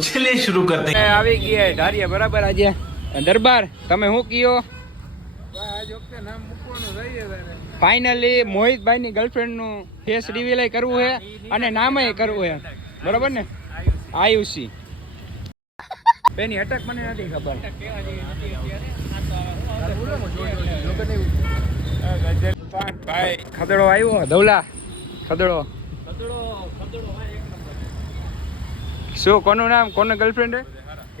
ચલે શરૂ કરતે આવી ગયા ધારિયા બરાબર આજે. દરબાર તમે શું કયો? ફાઇનલી મોહિતભાઈ ની ગર્લફ્રેન્ડનું ફેસ રિવીલ કરવું છે અને નામ કરવું છે બરાબર ને? આયુષી. બેની અટક મને નથી ખબર. ભાઈ. ખદડો આવ્યો? ધવલા. ખદડો. શું કોનું નામ? કોને ગર્લફ્રેન્ડ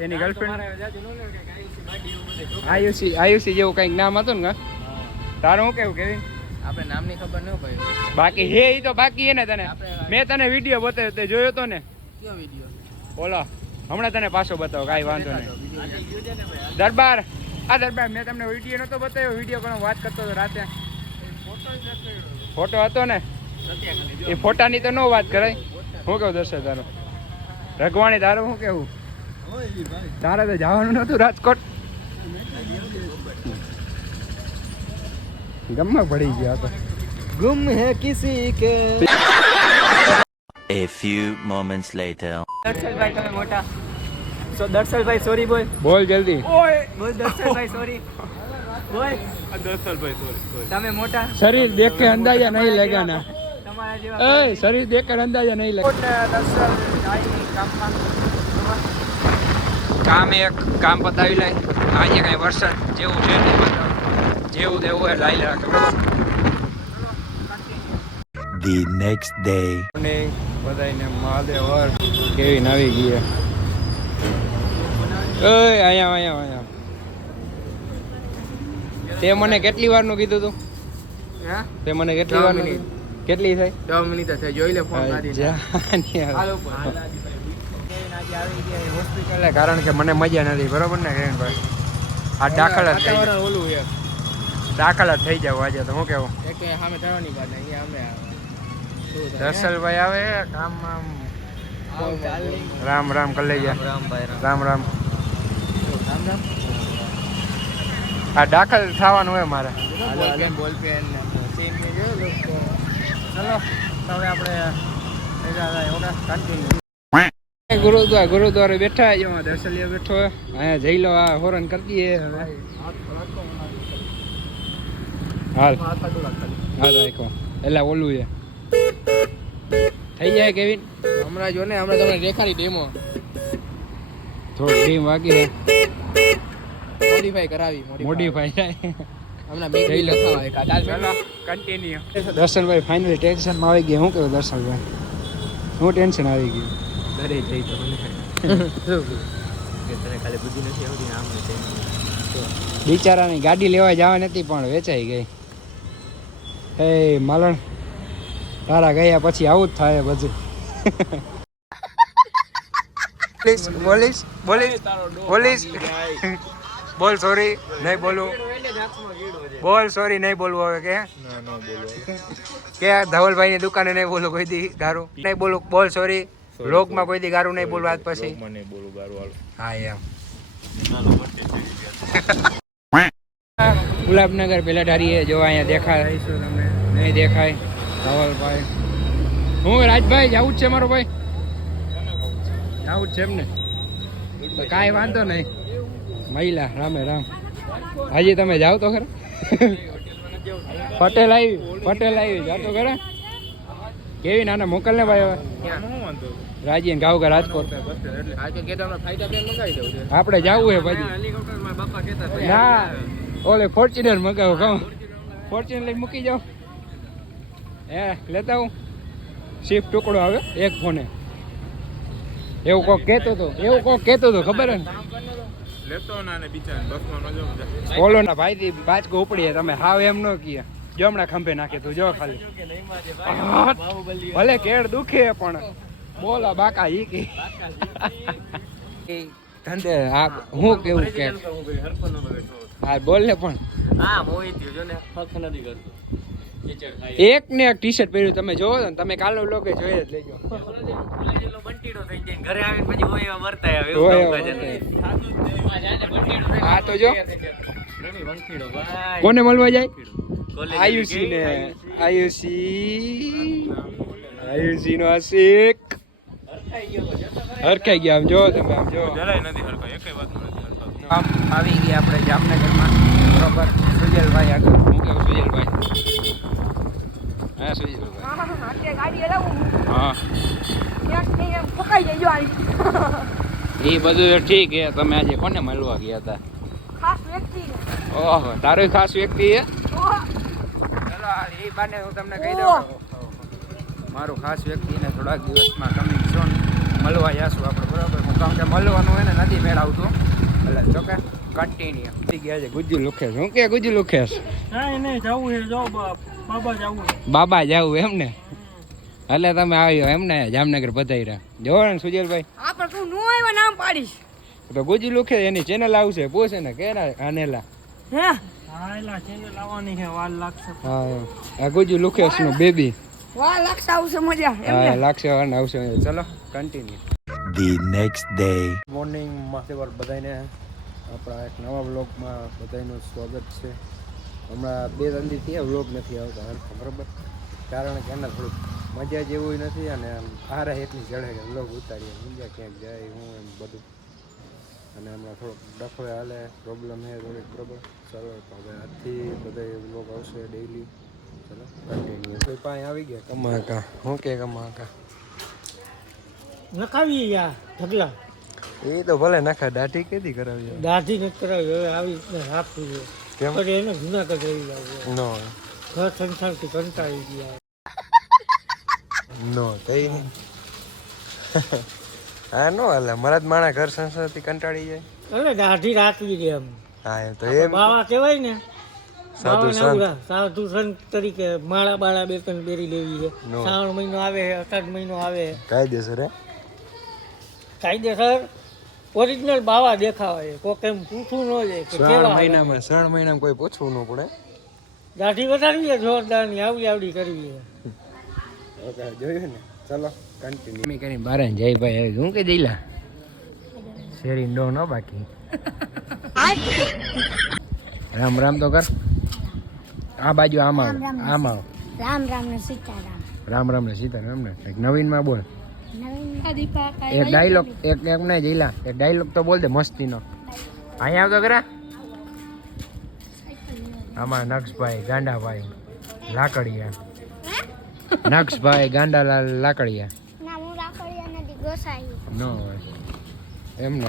એની ગર્લફ્રેન્ડ આયુષી આયુષી જેવું કંઈક નામ હતું ને તારું શું કેવું કેવી? આપણે નામની ખબર ન ભાઈ બાકી હે એ તો બાકી હે ને તને. મેં તને વીડિયો બતાવ્યો તે જોયો તો ને? કયો વીડિયો બોલો. હમણાં તને પાછો બતાવો કાંઈ વાંધો નહીં. દરબાર. આ દરબાર મેં તમને વીડિયો નતો બતાવ્યો વીડિયો પણ વાત કરતો હતો રાતે. ફોટો હતો ને? એ ફોટાની તો ન વાત કરાય. હું કેવું દર્શક તારો? રઘવાણી તારું શું કેવું? તારે તો જવાનું નતું રાજકોટ. ગમમાં પડી ગયા તો. ગુમ હે કિસી કે? A few moments later. Darshanbhai તમે મોટા. સો દર્શનભાઈ સોરી બોલ. બોલ જલ્દી. બોલ દર્શનભાઈ સોરી બોલ. તમે મોટા. શરીર દેખ કે અંદાજા નહીં લગાના. તમારા જેવા એ શરીર દેખ કે અંદાજા નહીં લગા કામ એક કામ પતાવી લે. આજે કઈ વરસાદ જેવું છે નહીં બતાવ જેવું દેવું એ લાઈ રાખે. The next day. અને બધાને મહાદેવ કેવી નવી ગઈ ઓય અહીંયા અહીંયા અહીંયા. તે મને કેટલી વારનું કીધું તું? હા? તે મને કેટલી વાર કેટલી થાય દસ મિનિટ થાય. જોઈ લે ફોન હાલો. આજે આવી ગયા હોસ્પિટલે કારણ કે મને મજા નથી બરોબર ને કિરણભાઈ આ દાખલ જ થઈ ઓલું છે દાખલ જ થઈ જાવ આજે તો હું કેવું એક સામે થવાની વાત નહીં અમે આવે. શું દર્શલભાઈ આવે કામ આમ રામ રામ કરી લઈ જા રામ રામ રામ રામ રામ રામ આ દાખલ થવાનું હોય મારે હાલો હાલો બોલ પેન ને સેમ ને જો ચલો હવે આપણે ગુરુદ્વાર ગુરુદ્વારે બેઠા જો દર્શલિયા બેઠો હે. અહીંયા જઈ લો આ હોરન કરી દઈએ હવે. હાલ. હાલ રાખો એટલે ઓલું છે. થઈ જાય કેવિન? હમણાં જો ને હમણાં તમને દેખાડી ડેમો. થોડું ટીમ વાગી છે મોડીફાઈ કરાવી મોડીફાઈ થાય. હમણાં મેક જઈ લો. લખાવા એક આધાર ચલો કન્ટિન્યુ દર્શનભાઈ ફાઇનલી ટેન્શનમાં આવી ગયા. શું કહ્યું દર્શનભાઈ? શું ટેન્શન આવી ગયું? ઘરે જઈ તો તને ખાલી બુદ્ધિ નથી આવતી આમ ને બિચારાની ગાડી લેવા જવા નથી પણ વેચાઈ ગઈ. હે માલણ તારા ગયા પછી આવું જ થાય બધું. Police police police police. બોલ સોરી નહીં બોલું. બોલ સોરી નહીં બોલવું હવે કે? કે ધવલભાઈ ની દુકાને નહીં બોલું કોઈ દી ધારું. નહીં બોલું બોલ સોરી લોકમાં કોઈ દી ગારું નહીં બોલવું આજ પછી? હા એમ. ગુલાબનગર પેલા ઢારીએ જો અહીંયા દેખાય. નહીં દેખાય. ધવલભાઈ. હું રાજભાઈ જવું જ છે મારો ભાઈ. જવું જ છે એમને. તો કાંઈ વાંધો નહીં. મહિલા રામે રામ. હાજી તમે જાઓ તો ખરા. પટેલ આવી પટેલ આવી. જાતો ખરા. કેવી નાના મોકલને ભાઈ હવે? રાજી ગાવ કે રાજકોટ. આપણે જવું હે કહેતા ના ઓલે ફોર્ચ્યુનર મગાવો કહું. ફોર્ચ્યુનર લઈ મૂકી જાઓ હે લેતા હું શિફ્ટ ટુકડો આવે એક ફોને એવું કોક કહેતો હતો એવું કોક કહેતો હતો ખબર હે ને? ઓલો ના ભાઈ થી બાચકો ઉપડીએ તમે હાવ એમ ન કીએ જો હમણાં ખંભે નાખે તું જો ખાલી. ભલે કેળ દુખે પણ. બોલા બાકા ઈ કે ધંધે આ હું કેવું કે? હા બોલ ને પણ. હા મોહિત જો ને. ફક નથી કરતો. એક ને એક ટી શર્ટ પહેર્યું તમે જોવો ને તમે કાલનો લોકે જોઈ જ લેજો. ઘરે આવીને પછી હોય આવે આ તો જો. કોને મળવા જાય? આયુષી ને આયુષી. આયુષી. નો આશિક હરખાઈ ગયા આમ જો તમે આમ જો. જરાય નથી હરકાઈ એકેય વાતમાં નથી હરખો આમ આવી ગયા આપણે જામનગરમાં. બરોબર સુજલભાઈ આગળ. હું કેવું સુજલભાઈ. હા સુજલભાઈ. હા. એ બધું ઠીક છે તમે આજે કોને મળવા ગયા હતા? ખાસ વ્યક્તિ ઓહો તારો ખાસ વ્યક્તિ છે? ઓહ, ચલો એ બાને હું તમને કહી દઉં. મારું ખાસ વ્યક્તિને થોડાક દિવસમાં કમિંગ સોન મળવા જશું આપણે બરાબર? હું કારણ કે મળવાનું હોય ને નથી મેળ આવતું એટલે જો કે કન્ટિન્યુ થઈ ગયા છે ગુજ્જુ લુખેશ હું કે ગુજુ લુખેશ કાંઈ નહીં જવું છે જો બાબા જવું બાબા જાવું એમ ને? એટલે તમે આવ્યો એમ ને જામનગર પધાર્યા. જોવો ને સુજલભાઈ. આ પણ તું નો આવ્યા નામ પાડીશ. તો ગુજ્જુ લુખે એની ચેનલ આવશે. પૂછે ને કેરા આનેલા? હે? હા એલા ચેનલ લાવવાની છે વાર લાગશે. હા આ લુખેશનું બેબી વાહ લક્ષ આવશે મજા. હા લાગશે આવશે ચલો continue The next day. Morning માથેવાર બધાને આપણા એક નવા વ્લોગમાં બધાનું સ્વાગત છે. હમણાં બે ત્રણ દી ત્યાં વ્લોગ નથી આવતા હરખા બરાબર. કારણ કે એના થોડુંક મજા જેવું નથી અને આમ આરે એટલી જડે કે વ્લોગ ઉતારીએ. બીજા ક્યાંક જાય હું એમ બધું. અને હમણાં થોડોક ડફો હાલે પ્રોબ્લેમ છે થોડીક બરાબર. ચાલો તો હવે આજથી બધા વ્લોગ આવશે ડેઈલી ચલો કન્ટિન્યુ કોઈ પાસે આવી ગયા? કમાકા હું કે કમાકા નખાવીએ યા ઢગલા. એ તો ભલે નાખા દાઢી કેદી કરાવી દાઢી નથી કરાવી હવે આવી રીતના રાખવું છે કેમ? પછી એને જુનાગઢ રહી જવું નો. ઘર સંસારથી કંટાળી ગયા. નો કઈ નહીં હા નો એટલે મરદ માણા ઘર સંસારથી કંટાળી જાય. એટલે દાઢી રાખવી છે એમ. હા એમ તો આપણે બાવા કહેવાય ને સાધુ સંત. સાધુ સંત તરીકે માળા બાળા બે ત્રણ બેરી લેવી છે. શ્રાવણ મહિનો આવે છે અષાઢ મહિનો આવે છે. કાયદેસર હે? કાયદેસર? ઓરિજિનલ બાવા દેખાવા છે. કોક એમ પૂછવું ન જાય શ્રાવણ મહિનામાં શ્રાવણ મહિનામાં કોઈ પૂછવું ન પડે. દાઢી વધારવી છે જોરદારની આવડી આવડી કરવી છે. ઓકે જોયું ને. ચલો કન્ટિન્યુ મી કરી બારે જય ભાઈ હું કે જઈલા શેરી ડો ન બાકી. રામ રામ તો કર. આ બાજુ આમાં આવ, આમાં આવ. રામ રામ ને સીતારામ. રામ રામ ને સીતારામ ને. એક નવીનમાં બોલ. એક ડાયલોગ એક એક નહીં જઈલા એક ડાયલોગ તો બોલ દે મસ્તીનો. અહીંયા આવતો કરા આમાં નક્ષભાઈ ગાંડાભાઈ લાકડિયા. નક્ષભાઈ ગાંડાલાલ લાકડિયા. ના હું લાકડિયા નથી ગોસાઈ. નો હોય. એમને